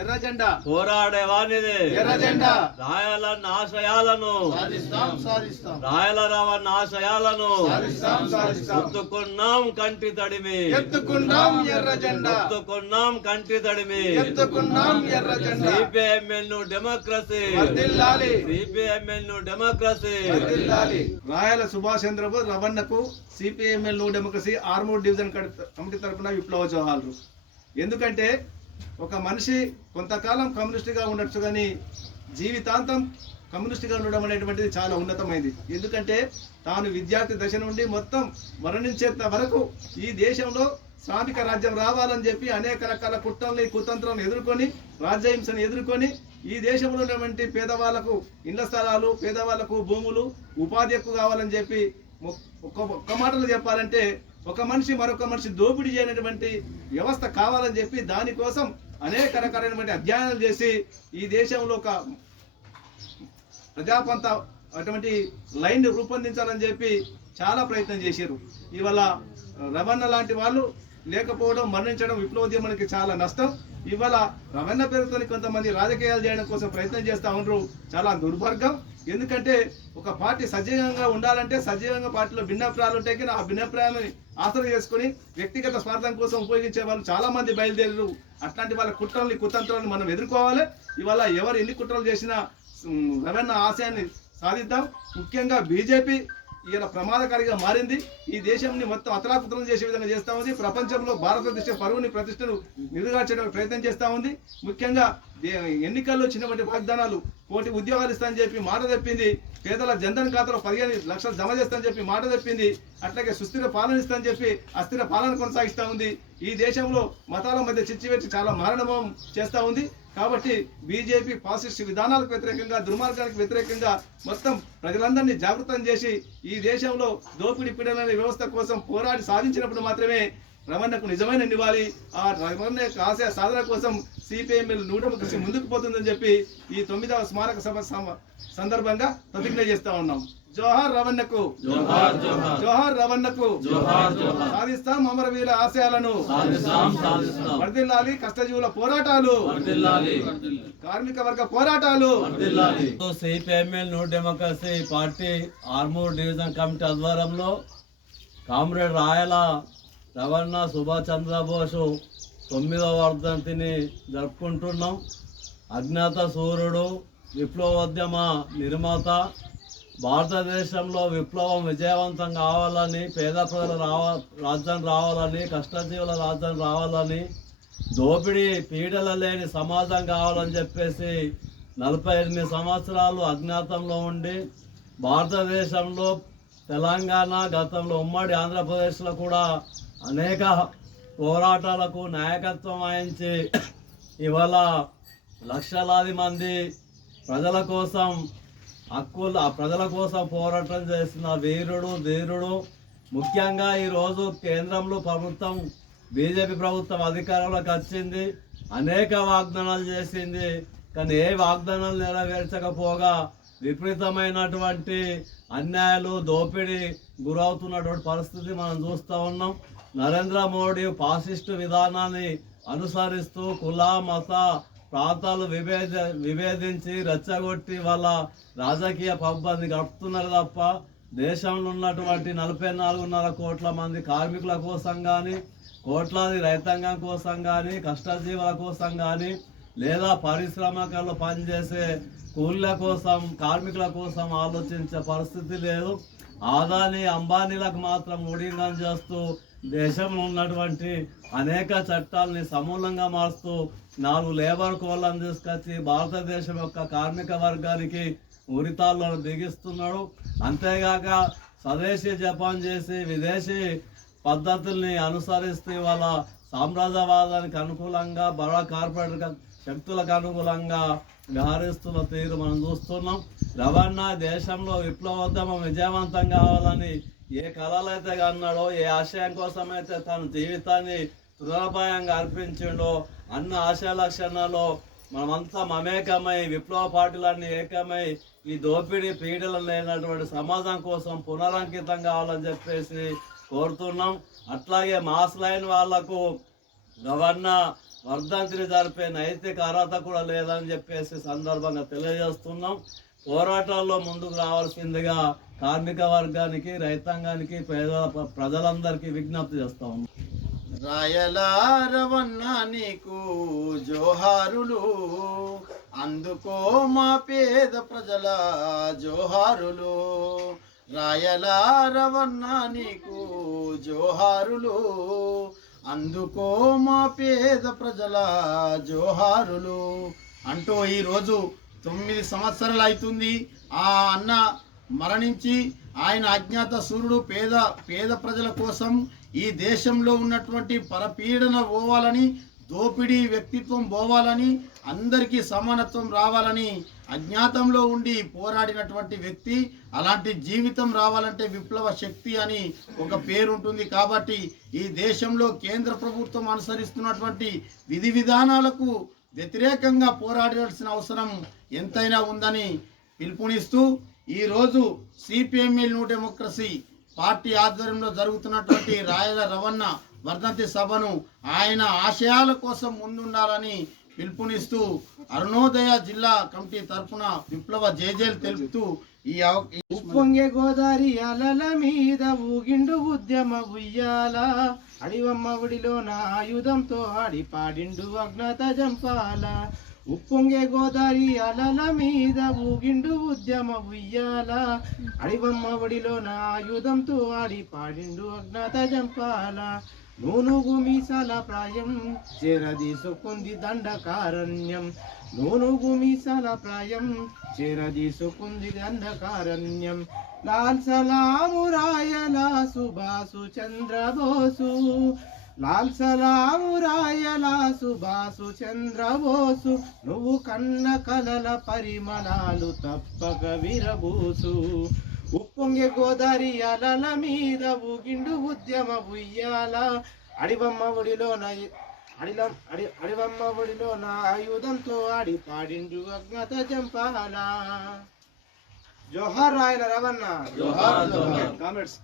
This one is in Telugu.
ఎర్ర జెండా పోరాడేవానిది ఎర్ర జెండా రాయలన్న ఆశయాలను సాధిస్తాం రాయలరావన్న ఆశయాలను సాధిస్తాం ఎత్తుకున్నాం కంటి తడిమి ఎత్తుకున్నాం ఎర్ర జెండా ఎత్తుకున్నాం కంటి తడిమి ఎత్తుకున్నాం ఎర్ర జెండా సిపిఎంఎల్ ను డెమోక్రసీ వర్ధిల్లాలి సిపిఎంఎల్ ను డెమోక్రసీ వర్ధిల్లాలి. రాయల సుభాష్ చంద్రబోస్ రవణకు CPIML new democracy Armoor division committee తరఫున విప్లవ జోహార్లు. ఎందుకంటే ఒక మనిషి కొంతకాలం కమ్యూనిస్టుగా ఉండొచ్చు కానీ జీవితాంతం కమ్యూనిస్టుగా ఉండడం అనేటువంటిది చాలా ఉన్నతమైంది. ఎందుకంటే తాను విద్యార్థి దశ నుండి మొత్తం మరణించేంత వరకు ఈ దేశంలో శ్రామిక రాజ్యం రావాలని చెప్పి అనేక రకాల కుట్రల్ని కుతంత్రాలను ఎదుర్కొని రాజ్యహింసను ఎదుర్కొని ఈ దేశంలో ఉన్నటువంటి పేదవాళ్లకు ఇళ్ల స్థలాలు, పేదవాళ్లకు భూములు, ఉపాధి ఎక్కువ కావాలని చెప్పి ఒక్క మాటలు చెప్పాలంటే ఒక మనిషి మరొక మనిషి దోపిడీ చేయనటువంటి వ్యవస్థ కావాలని చెప్పి దానికోసం అనేక రకాలైనటువంటి అధ్యయనాలు చేసి ఈ దేశంలో ఒక ప్రజాపంత అటువంటి లైన్ రూపొందించాలని చెప్పి చాలా ప్రయత్నం చేశారు. ఇవాళ రవణ లాంటి వాళ్ళు లేకపోవడం, మరణించడం విప్లవోద్యమానికి చాలా నష్టం. ఇవాళ రవణ పేరుతో కొంతమంది రాజకీయాలు చేయడం కోసం ప్రయత్నం చేస్తూ ఉన్నారు. చాలా దుర్భర్గం. ఎందుకంటే ఒక పార్టీ సజీవంగా ఉండాలంటే సజీవంగా పార్టీలో భిన్నాభిప్రాయాలు ఉంటాయి కానీ ఆ భిన్నాభిప్రాయాలను ఆసరా చేసుకుని వ్యక్తిగత స్వార్థం కోసం ఉపయోగించే వాళ్ళు చాలా మంది బయలుదేరారు. అట్లాంటి వాళ్ళ కుట్రల్ని కుతంత్రాలను మనం ఎదుర్కోవాలి. ఇవాళ ఎవరు ఎన్ని కుట్రలు చేసినా రవణ ఆశయాన్ని సాధిద్దాం. ముఖ్యంగా బీజేపీ ఇలా ప్రమాదకారిగా మారింది. ఈ దేశాన్ని మొత్తం అతలాకుతలం చేసే విధంగా చేస్తూ ఉంది. ప్రపంచంలో భారతదేశ పరువుని ప్రతిష్టను నిరుగార్చడానికి ప్రయత్నం చేస్తూ ఉంది. ముఖ్యంగా ఎన్నికల్లో చిన్నటువంటి వాగ్దానాలు, కోటి ఉద్యోగాలు ఇస్తానని చెప్పి మాట తెప్పింది. పేదల జన్ధన్ ఖాతాలో 15 లక్షలు జమ చేస్తానని చెప్పి మాట తెప్పింది. అట్లాగే సుస్థిర పాలన ఇస్తానని చెప్పి అస్థిర పాలన కొనసాగిస్తూ ఉంది. ఈ దేశంలో మతాల మధ్య చిచ్చివేసి చాలా మారణభావం చేస్తూ ఉంది. కాబట్టి బీజేపీ ఫాసిస్ట్ విధానాలకు వ్యతిరేకంగా, దుర్మార్గానికి వ్యతిరేకంగా మొత్తం ప్రజలందరినీ జాగృతం చేసి ఈ దేశంలో దోపిడీ పీడన వ్యవస్థ కోసం పోరాడి సాధించినప్పుడు మాత్రమే రవణకు నిజమైన నివాళి. ఆ రవణ యొక్క ఆశయ సాధన కోసం సిపిఎంఎల్ న్యూ డెమోక్రసీ ముందుకు పోతుందని చెప్పి ఈ 9వ స్మారక సభ సందర్భంగా ప్రతిజ్ఞ చేస్తా ఉన్నాం. జోహార్ రవణకు, జోహార్ రవణకు, సాధిస్తాం అమరవీర ఆశయాలను, వర్ధిల్లాలి కష్టజీవుల పోరాటాలు, కార్మిక వర్గ పోరాటాలు. CPML new democracy party Armoor division committee ఆధ్వర్యంలో కామ్రేడ్ రాయల రవణ సుభాష్ చంద్రబోసు 9వ వర్ధంతిని జరుపుకుంటున్నాం. అజ్ఞాత సూర్యుడు, విప్లవోద్యమ నిర్మాత, భారతదేశంలో విప్లవం విజయవంతం కావాలని, పేద ప్రజల రాజ్యం రావాలని, కష్టజీవుల రాజ్యం రావాలని, దోపిడీ పీడల లేని సమాజం కావాలని చెప్పేసి 48 సంవత్సరాలు అజ్ఞాతంలో ఉండి భారతదేశంలో తెలంగాణ, గతంలో ఉమ్మడి ఆంధ్రప్రదేశ్లో కూడా అనేక పోరాటాలకు నాయకత్వం వహించి ఇవాళ లక్షలాది మంది ప్రజల కోసం ప్రజల కోసం పోరాటం చేసిన వీరుడు, ధీరుడు. ముఖ్యంగా ఈరోజు కేంద్రంలో ప్రభుత్వం, బీజేపీ ప్రభుత్వం అధికారంలోకి వచ్చింది. అనేక వాగ్దానాలు చేసింది కానీ ఏ వాగ్దానాలు నెరవేర్చకపోగా విపరీతమైనటువంటి అన్యాయాలు, దోపిడీ గురవుతున్నటువంటి పరిస్థితి మనం చూస్తూ ఉన్నాం. నరేంద్ర మోడీ ఫాసిస్టు విధానాన్ని అనుసరిస్తూ కుల, మత, ప్రాంతాలు విభేదించి రెచ్చగొట్టి వాళ్ళ రాజకీయ పబ్బాన్ని గడుపుతున్నారు తప్ప దేశంలో ఉన్నటువంటి 44.5 కోట్ల మంది కార్మికుల కోసం కానీ, కోట్లాది రైతాంగం కోసం కానీ, కష్టజీవుల కోసం కానీ, లేదా పరిశ్రమలో పనిచేసే కూలీల కోసం, కార్మికుల కోసం ఆలోచించే పరిస్థితి లేదు. ఆదాని, అంబానీలకు మాత్రం ఊడిగం చేస్తూ దేశంలో ఉన్నటువంటి అనేక చట్టాలని సమూలంగా మారుస్తూ 4 లేబర్ కోడ్లను తీసుకొచ్చి భారతదేశం యొక్క కార్మిక వర్గానికి ఉరితాళ్ళను బిగిస్తున్నాడు. అంతేగాక స్వదేశీ జపాన్ చేసి విదేశీ పద్ధతుల్ని అనుసరిస్తూ వాళ్ళ సామ్రాజ్యవాదానికి అనుకూలంగా, బడా కార్పొరేట్ శక్తులకు అనుకూలంగా వ్యవహరిస్తున్న తీరు మనం చూస్తున్నాం. రవణ దేశంలో విప్లవోద్యమం విజయవంతం కావాలని ఏ కళలైతే అన్నాడో, ఏ ఆశయం కోసమైతే తన జీవితాన్ని తృణప్రాయంగా అర్పించిండో అన్న ఆశయ లక్షణాల్లో మనమంతా మమేకమై, విప్లవ పార్టీలన్నీ ఏకమై ఈ దోపిడీ పీడలు లేనటువంటి సమాజం కోసం పునరంకితం కావాలని చెప్పేసి కోరుతున్నాం. అట్లాగే మాస్ లైన్ వాళ్లకు రవణ వర్ధంతిని జరిపే నైతిక అర్హత కూడా లేదని చెప్పేసి సందర్భంగా తెలియజేస్తున్నాం. పోరాటాల్లో ముందుకు రావాల్సిందిగా కార్మిక వర్గానికి, రైతాంగానికి, ప్రజలందరికీ విజ్ఞప్తి చేస్తా ఉన్నాం. రాయలా రవణ నీకు జోహారులు, అందుకో మా పేద ప్రజల జోహారులు. రాయలా రవణ నీకు జోహారులు, అందుకో మా పేద ప్రజల జోహారులు అంటూ ఈరోజు 9 సంవత్సరాలు అవుతుంది ఆ అన్న మరణించి. ఆయన అజ్ఞాత సూర్యుడు పేద ప్రజల కోసం ఈ దేశంలో ఉన్నటువంటి పరపీడన పోవాలని, దోపిడీ వ్యక్తిత్వం పోవాలని, అందరికీ సమానత్వం రావాలని అజ్ఞాతంలో ఉండి పోరాడినటువంటి వ్యక్తి. అలాంటి జీవితం రావాలంటే విప్లవ శక్తి అని ఒక పేరు ఉంటుంది. కాబట్టి ఈ దేశంలో కేంద్ర ప్రభుత్వం అనుసరిస్తున్నటువంటి విధి విధానాలకు వ్యతిరేకంగా పోరాడాల్సిన అవసరం ఎంతైనా ఉందని పిలుపునిస్తూ ఈరోజు సిపిఎంఎల్ న్యూ డెమోక్రసీ పార్టీ ఆధ్వర్యంలో జరుగుతున్నటువంటి రాయల రవణ వర్ధంతి సభను ఆయన ఆశయాల కోసం ముందుండాలని పిలుపునిస్తూ అరుణోదయ జిల్లా కమిటీ తరఫున విప్లవ జేజేలు తెలుపుతూ ఉప్పొంగే గోదావరి అలల మీద ఊగిండు ఉద్యమ ఉయ్యాల, అడివమ్మ ఒడిలో నా ఆయుధంతో ఆడి పాడిండు అజ్ఞాత జంపాల. ఉప్పొంగే గోదావరి అలల మీద ఊగిండు ఉద్యమ ఉయ్యాల, అడివమ్మ ఒడిలో నా ఆయుధంతో ఆడి పాడిండు అజ్ఞాత జంపాల. నూనుగు మీసాల ప్రాయం చేరదీసుకుంది దండకారణ్యం, నూనుగు మీసాల ప్రాయం చేరదీసుకుంది దండకారణ్యం. లాల్ సలాము రాయల సుభాసు చంద్రబోసు, లాల్ సలాము రాయల సుభాసు చంద్రబోసు, నువ్వు కన్న కలల పరిమళాలు తప్పక విరబూసు. ఉప్పొంగే గోదావరి అలల మీద ఊగిండు ఉద్యమ ఉయ్యాల, అడివమ్మ ఒడిలో అడివమ్మ ఒడిలో నా ఆయుధంతో ఆడి పాడిండు అజ్ఞాత జంపాల. జోహార్ రాయల రవణ. కామెంట్స్.